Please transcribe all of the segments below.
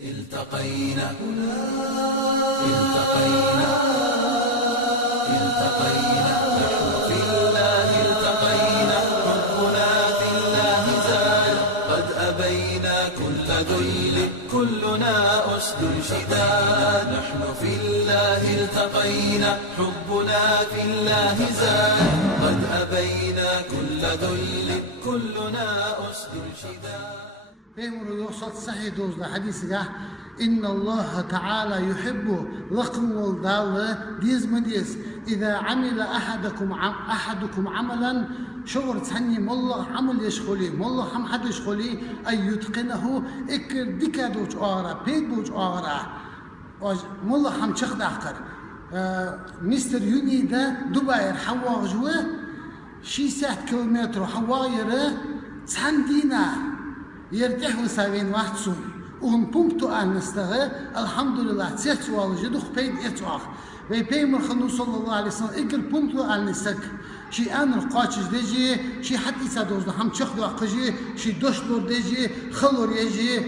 التقينا التقينا التقينا نحن في الله التقينا حبنا في الله زاد قد أبينا كل ذل كلنا أسد شداد نحن في الله التقينا حبنا في الله زاد قد أبينا كل ذل كلنا أسد شداد. بيمر يوصل صحيح دوز حديثك إن الله تعالى يحب لقم والدال ديز مديز إذا عمل أحدكم عملا شغر تحني مالله عمل يشخلي مالله هم حد يشخلي أن يتقنه إكر ديكا دوج آرا بيت بوج آرا مالله هم تشخد أحكر مستر يوني ده دباير حواغ جوا شي 6 كيلومتر حواغيره تحندينا يرتاح وساوين واحد سون وهم بومتو نستغى الحمد لله تسيت والجدو خبيد اتواخ ويبيمر خنو صلى الله عليه وسلم اكل بومتو نستك شي ان القاتش ديجي شي حتى سادوز هم تشخدو قجي شي دوشلور ديجي خلور يجي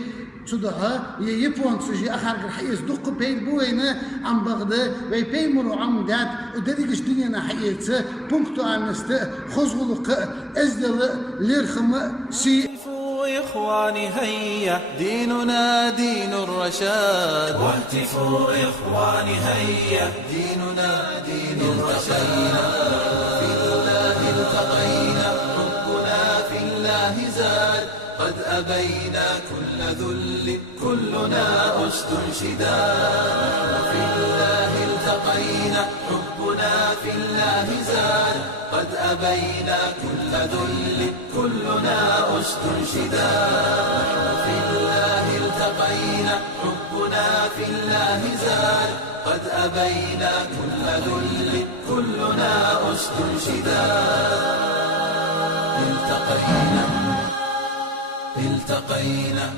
تدها يبون سجي اخر حيز دق بيد بوينه عم بغده ويبيمر عم دات ودريش دنيا حيت بومتو نست خزغلق ازدل ليرخم سي إخواني هيا ديننا دين الرشاد واهتفوا إخواني هيا ديننا دين الرشاد في الله التقينا حبنا في الله زاد قد أبينا كل ذل كلنا أسد شداد في الله التقينا حبنا في الله زاد قد أبينا كل ذل كلنا أسد شداد في الله التقينا حبنا في الله زاد قد أبينا كل ذل كلنا أسد شداد التقينا التقينا